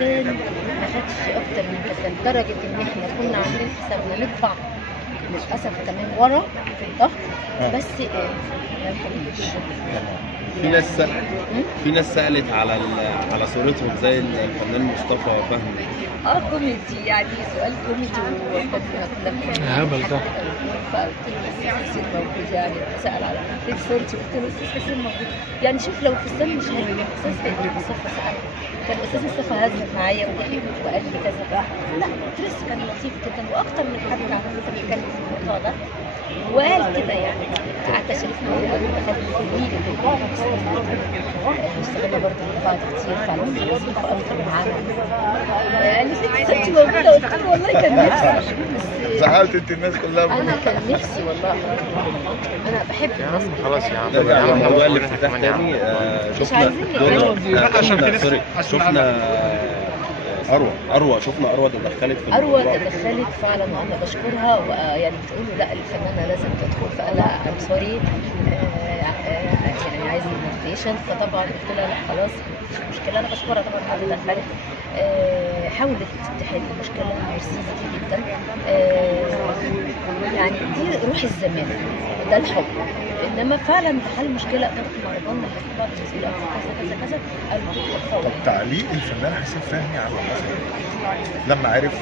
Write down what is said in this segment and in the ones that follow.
كان ما خدش اكتر من كده، لدرجه ان احنا كنا عاملين حسابنا ندفع للاسف كمان ورا في الضغط. بس ما لحقناش. في ناس سألت على صورتهم زي الفنان مصطفى فهمي. كوميدي يعني، سؤال كوميدي وكنا هبل ده. فقلت له الاستاذ حسين موجود، يعني سأل على فين صورتي، قلت له الاستاذ حسين موجود. يعني شوف لو في السن مش هيجي الاستاذ مصطفى سأل، كان الاستاذ مصطفى هزت معايا وضحك وقال لي كذا. لا ترس كان لطيف جدا، واكتر من حد كان بيتكلم في الموضوع ده وقال كده. يعني قعدت اشرف معاه ودخلت في الميل اشتغلنا برضه مع بعض كتير، فعملت وظيفه اكتر معانا. قال لي ست صورتي موجوده، قلت له والله كان نفسي. زعلت انت الناس كلها. انا كان نفسي والله، انا بحب الناس. خلاص يا عم. موضوع الافتتاح تاني. شفنا شفنا اروى تدخلت في اروى تدخلت فعلا، وانا بشكرها. ويعني بتقول لا الفنانه لازم تدخل، فانا ام سوري يعني عايزه انفيتيشن. فطبعا قلت لها لا خلاص مفيش مشكله. انا بشكرها طبعا انها دخلت، حاولت تحل المشكله. ميرسي جدا. يعني دي روح الزمان، ده الحب. انما فعلا حل مشكله اداره المهرجان لما بعض المسؤولين كذا كذا كذا قالوا. طب تعليق الفنان حسين فهمي على اللي حصل لما عرف؟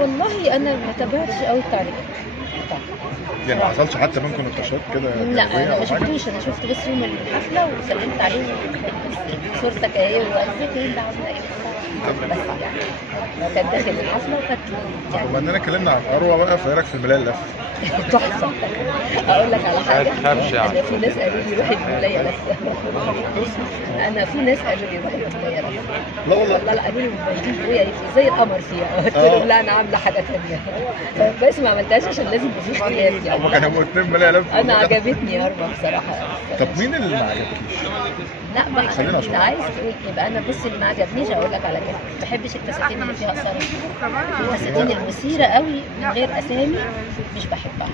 والله انا ما تابعتش قوي التعليقات. يعني ما حصلش حتى منكم نقاشات كده؟ لا انا ما شفتوش، انا شفت بس يوم الحفله وسلمت عليه صورتك اهي وقالت لي انت عاوزنا ايه بس. يعني كانت داخل الحفله وكانت يعني. وبما اننا اتكلمنا عن اروى بقى، فايه رايك في الملايه اللف؟ تحفه. اقول لك على حاجه، انا في ناس قالوا لي روحي الملايه لف. انا في ناس قالوا لي روحي الملايه لف. لا والله. لا قالوا لي مبهدلين رؤيا زي القمر فيها. قلت لهم لا انا عامله حاجه ثانيه، بس ما عملتهاش عشان لازم يبقى في اختلاف. يعني هما كانوا اتنين ملايه لف. انا عجبتني اربع بصراحه. طب مين اللي ما عجبكيش؟ لا بقى اللي عايز تقول يبقى انا بص اللي ما عجبنيش اقول لك على كده. ما بحبش الفساتين اللي فيها اثار، الفساتين المثيره قوي من غير اسامي مش بحبها.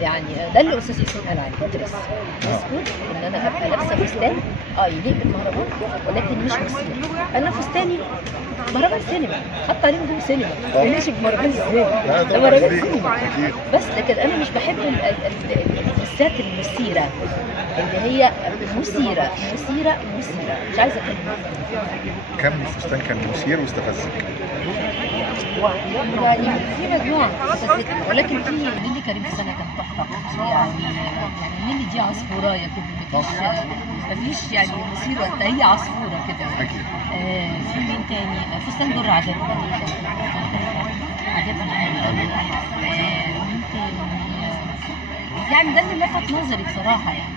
يعني ده اللي استاذ حسين قال عليه دريس مسكوت، ان انا ابقى لابسه فستان يليق بالمهرجان ولكن مش مثير. انا فستاني مهرجان سينما، حط عليه نجوم سينما، ماليش بمهرجان ازاي؟ ده مهرجان سينما بس. لكن انا مش بحب الفسات المثيره اللي هي مثيره مش عايزه كلمه. كم الفستان كان مثير واستفزك؟ يعني في مجموعه استفزتني، ولكن في نيلي كريم السنه كانت تحفه. يعني نيلي دي عصفورايه كده، مفيش يعني مثير وقت، هي عصفوره كده. اكيد. في مين تاني؟ فستان در عجبني مين تاني؟ يعني ده اللي لفت نظري بصراحه يعني.